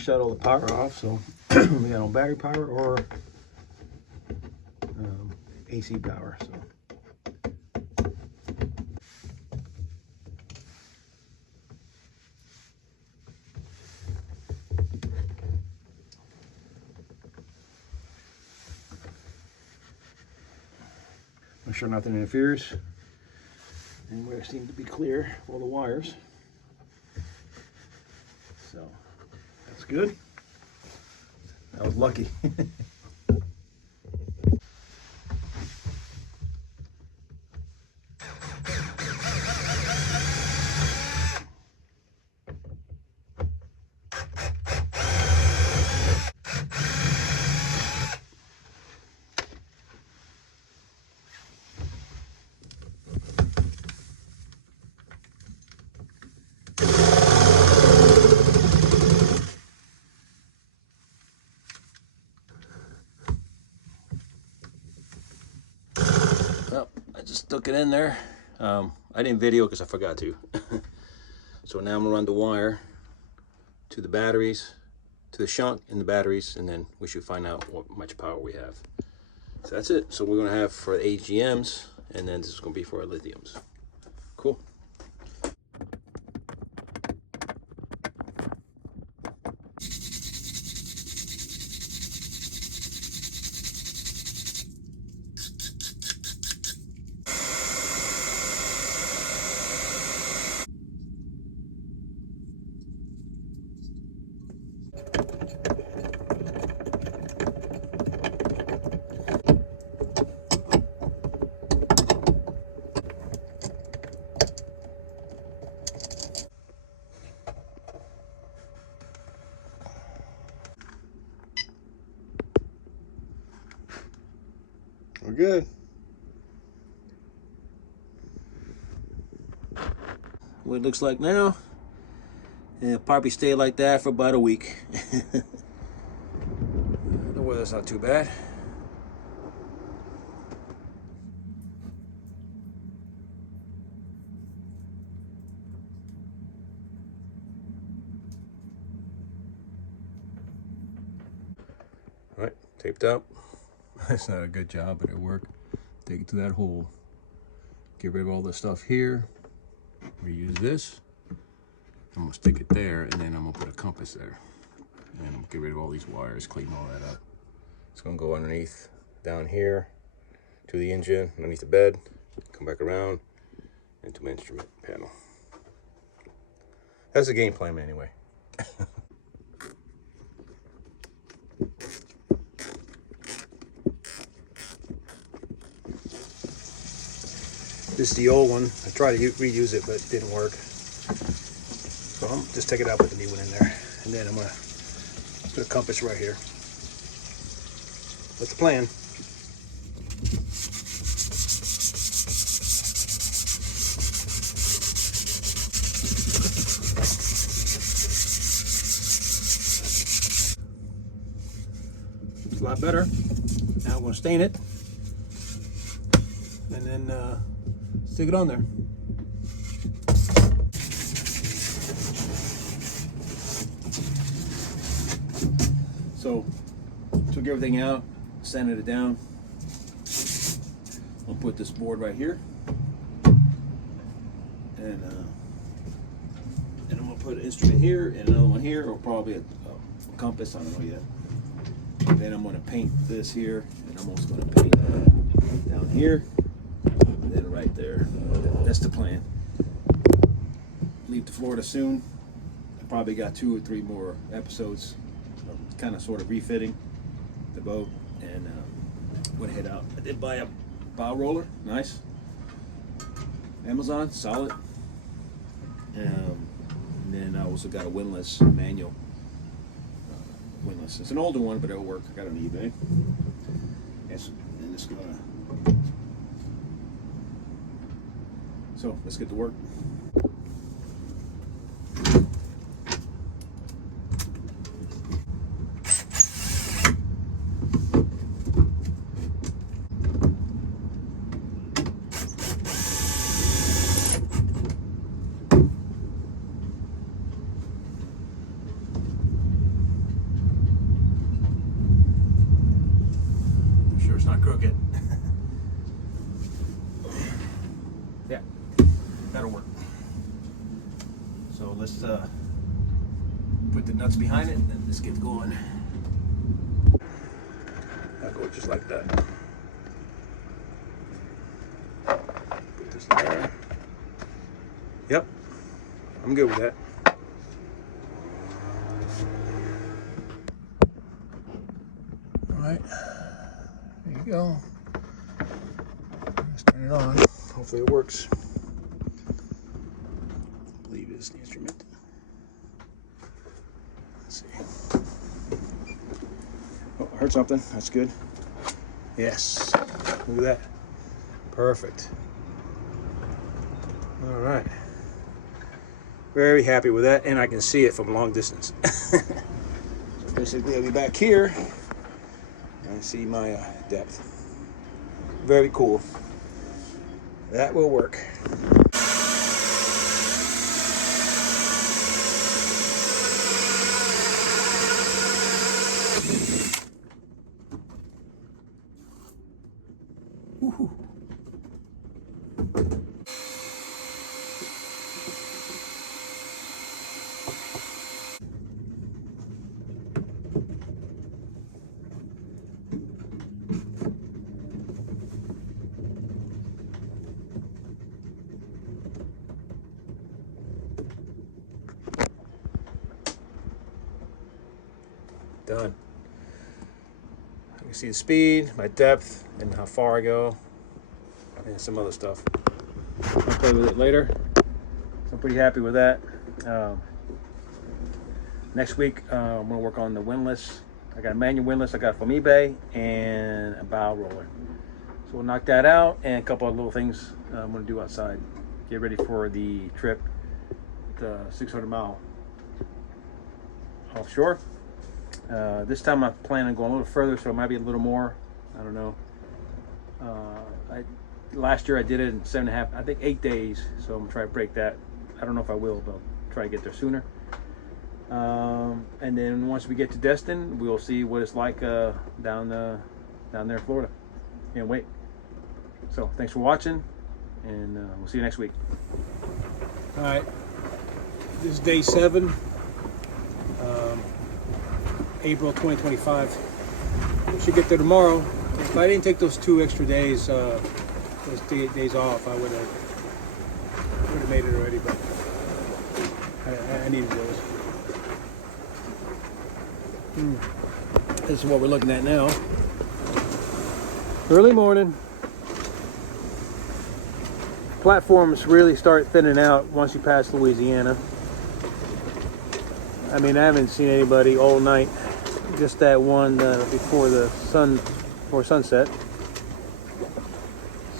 shut all the power off, so we got no battery power or AC power. So make sure nothing interferes. Anywhere seems to be clear for all the wires. So that's good. I was lucky. Well, I just stuck it in there. I didn't video because I forgot to. So now I'm gonna run the wire to the batteries, to the shunt in the batteries, and then we should find out what much power we have. So that's it. So we're gonna have for AGMs, and then this is gonna be for our lithiums. Cool. We're good. What it looks like now, it'll probably stay like that for about a week. The weather's not too bad. All right, taped up. That's not a good job, but it worked. Take it to that hole. Get rid of all the stuff here. Reuse this. I'm gonna stick it there, and then I'm gonna put a compass there. And I'm gonna get rid of all these wires, clean all that up. It's gonna go underneath, down here, to the engine, underneath the bed, come back around, into my instrument panel. That's the game plan anyway. This is the old one. I tried to reuse it, but it didn't work. So I'm just take it out, put the new one in there, and then I'm gonna put a compass right here. That's the plan. It's a lot better. Now I'm gonna stain it, and then stick it on there. So, took everything out, sanded it down. I'll put this board right here, and I'm gonna put an instrument here and another one here, or probably a compass. I don't know yet. And then I'm gonna paint this here, and I'm also gonna paint down here. Then right there. That's the plan. Leave to Florida soon. I probably got 2 or 3 more episodes of kind of sort of refitting the boat, and went head out. I did buy a bow roller, nice. Amazon, solid. And then I also got a windlass manual. Windlass. It's an older one, but it'll work. I got it on eBay. And it's gonna. So let's get to work. not crooked. Yeah, that'll work. So let's put the nuts behind it and let's get going. I'll go just like that. Put this there. Yep, I'm good with that. All right, there you go. Let's turn it on. Hopefully it works. I believe it is the instrument. Let's see. Oh, I heard something. That's good. Yes. Look at that. Perfect. All right. Very happy with that, and I can see it from long distance. So basically, I'll be back here and see my depth. Very cool. That will work. Woohoo. Done. You can see the speed, my depth, and how far I go, and some other stuff. I'll play with it later. So I'm pretty happy with that. Next week, I'm going to work on the windlass. I got a manual windlass I got from eBay and a bow roller. So we'll knock that out and a couple of little things I'm going to do outside. Get ready for the trip, the 600-mile offshore. This time I plan on going a little further, so it might be a little more. I don't know. Last year I did it in 7.5, I think 8 days. So I'm gonna try to break that. I don't know if I will, but I'll try to get there sooner. And then once we get to Destin, we'll see what it's like down there in Florida. Can't wait. So thanks for watching, and we'll see you next week. All right, this is day 7. April 2025. We should get there tomorrow. If I didn't take those 2 extra days, those days off, I would have made it already, but I needed those. This is what we're looking at now. Early morning. Platforms really start thinning out once you pass Louisiana. I mean, I haven't seen anybody all night. Just that one before sunset.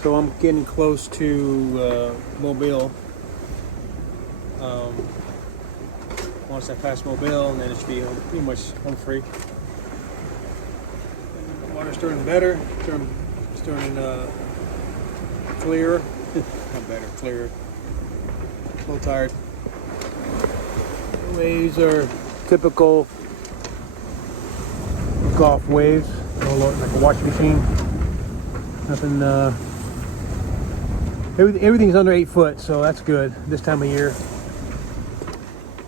So I'm getting close to Mobile. Once I pass Mobile, and then it should be pretty much home free. Water's turning better. It's turning clearer. Not better, clearer. A little tired. Waves are typical Gulf waves, like a washing machine. Nothing. Everything's under 8 foot, so that's good this time of year.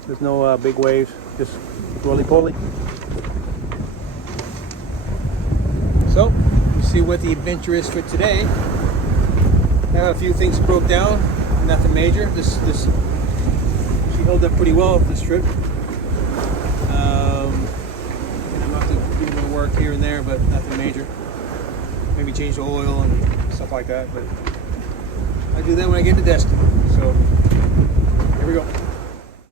There's no big waves, just roly-poly. So, we'll see what the adventure is for today. I have a few things broke down, nothing major. This she held up pretty well for this trip. I'm gonna have to do a little work here and there, but nothing major. Maybe change the oil and stuff like that, but I do that when I get to Destin. So, here we go.